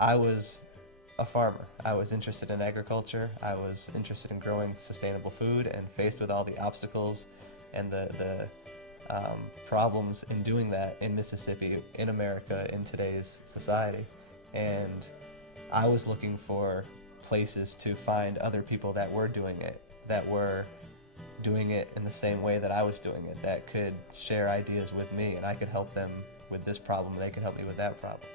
I was a farmer. I was interested in agriculture. I was interested in growing sustainable food, and faced with all the obstacles and the problems in doing that in Mississippi, in America, in today's society. And I was looking for places to find other people that were doing it, in the same way that I was doing it, that could share ideas with me, and I could help them with this problem, and they could help me with that problem.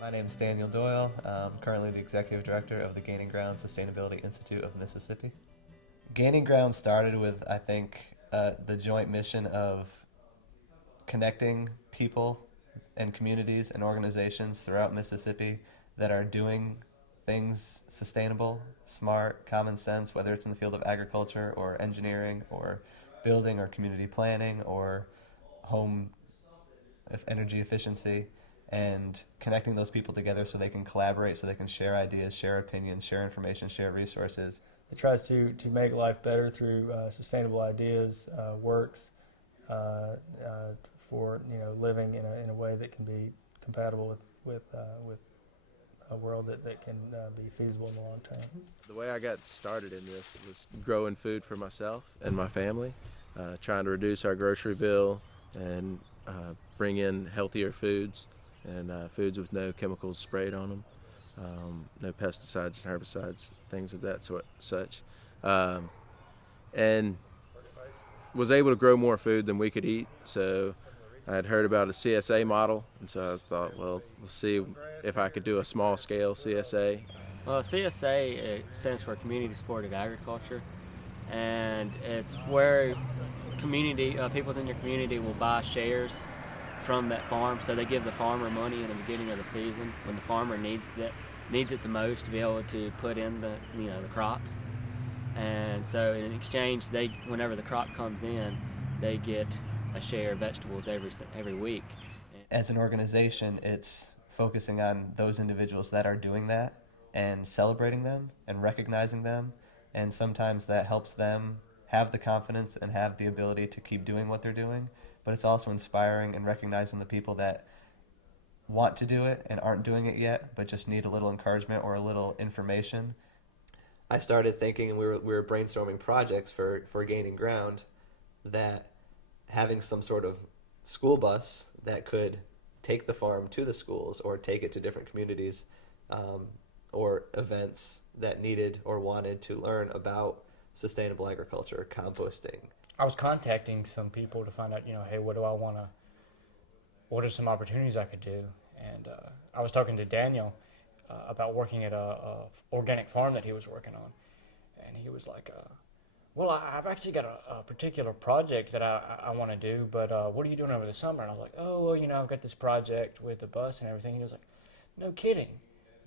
My name is Daniel Doyle. I'm currently the Executive Director of the Gaining Ground Sustainability Institute of Mississippi. Gaining Ground started with, I think, the joint mission of connecting people and communities and organizations throughout Mississippi that are doing things sustainable, smart, common sense, whether it's in the field of agriculture or engineering or building or community planning or home energy efficiency, and connecting those people together so they can collaborate, so they can share ideas, share opinions, share information, share resources. It tries to make life better through sustainable ideas, works for living in a way that can be compatible with a world that can be feasible in the long term. The way I got started in this was growing food for myself and my family, trying to reduce our grocery bill and bring in healthier foods and foods with no chemicals sprayed on them, no pesticides and herbicides, things of that such. And was able to grow more food than we could eat, so I had heard about a CSA model, and so I thought, well, let's see if I could do a small-scale CSA. Well, CSA it stands for Community Supported Agriculture, and it's where community people in your community will buy shares from that farm. So they give the farmer money in the beginning of the season when the farmer needs it the most to be able to put in the crops. And so in exchange, whenever the crop comes in, they get a share of vegetables every week. As an organization, it's focusing on those individuals that are doing that and celebrating them and recognizing them, and sometimes that helps them have the confidence and have the ability to keep doing what they're doing, but it's also inspiring and recognizing the people that want to do it and aren't doing it yet, but just need a little encouragement or a little information. I started thinking, and we were brainstorming projects for Gaining Ground, that having some sort of school bus that could take the farm to the schools or take it to different communities or events that needed or wanted to learn about sustainable agriculture, composting. I was contacting some people to find out, hey, what are some opportunities I could do? And I was talking to Daniel about working at a organic farm that he was working on. And he was like, well, I've actually got a particular project that I want to do, but what are you doing over the summer? And I was like, oh, well, I've got this project with the bus and everything. And he was like, no kidding.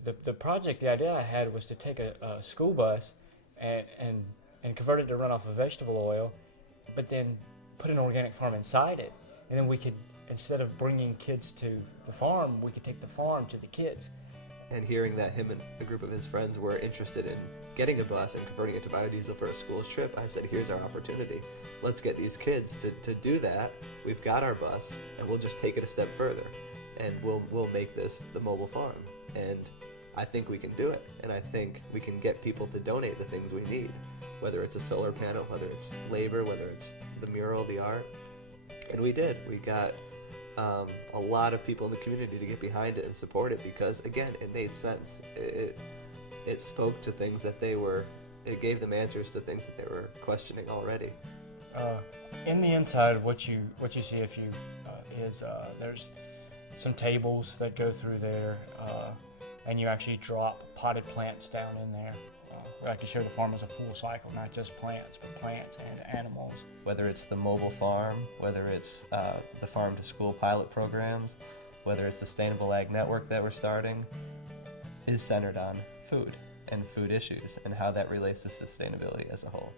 The idea I had was to take a school bus and convert it to run off of vegetable oil, but then put an organic farm inside it. And then we could, instead of bringing kids to the farm, we could take the farm to the kids. And hearing that him and a group of his friends were interested in getting a bus and converting it to biodiesel for a school's trip, I said, here's our opportunity. Let's get these kids to do that. We've got our bus, and we'll just take it a step further, and we'll make this the mobile farm. And I think we can do it, and I think we can get people to donate the things we need, whether it's a solar panel, whether it's labor, whether it's the mural, the art. And we did. We got a lot of people in the community to get behind it and support it because, again, it made sense. It spoke to things that it gave them answers to things that they were questioning already. In the inside, what you see is there's some tables that go through there, and you actually drop potted plants down in there. We like to show the farm as a full cycle, not just plants, but plants and animals. Whether it's the mobile farm, whether it's the farm to school pilot programs, whether it's Sustainable Ag Network that we're starting, is centered on food and food issues and how that relates to sustainability as a whole.